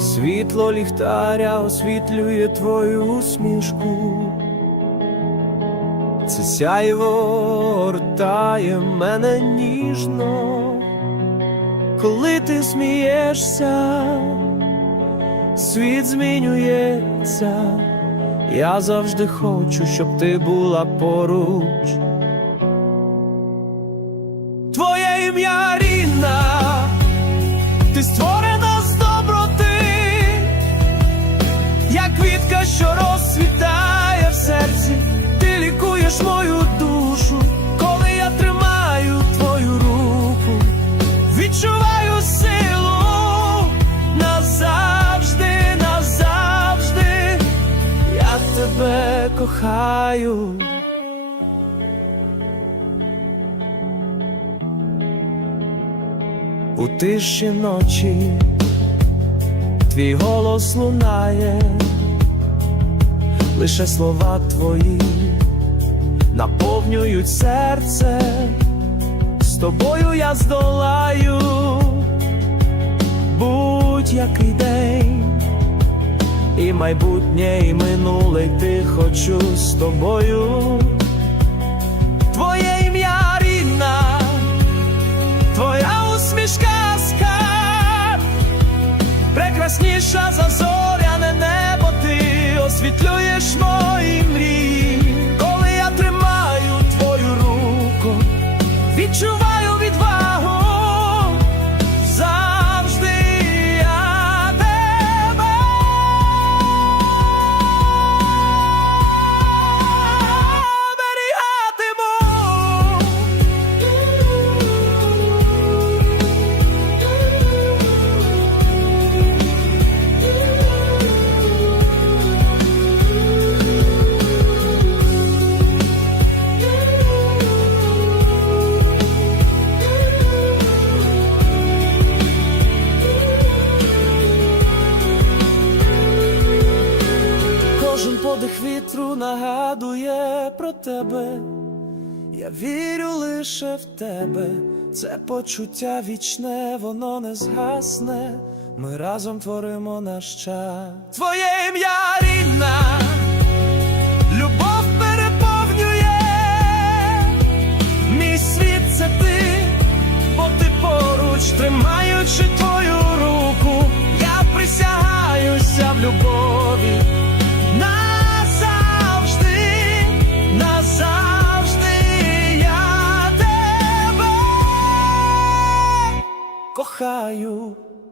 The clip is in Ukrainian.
Світло ліхтаря освітлює твою усмішку. Це сяйво гортає мене ніжно, коли ти смієшся, світ змінюється. Я завжди хочу, щоб ти була поруч. Квітка, що розцвітає в серці, ти лікуєш мою душу, коли я тримаю твою руку, відчуваю силу назавжди, назавжди, я тебе кохаю. У тиші ночі твій голос лунає, лише слова твої наповнюють серце, з тобою я здолаю будь-який день, і майбутнє, і минуле йти хочу з тобою. Твоє ім'я рідна. Твоя усмішка скарб, прекрасніша за ти освітлюєш мої подих вітру нагадує про тебе. Я вірю лише в тебе, це почуття вічне, воно не згасне. Ми разом творимо наш час. Твоє ім'я рідна, я тебе кохаю.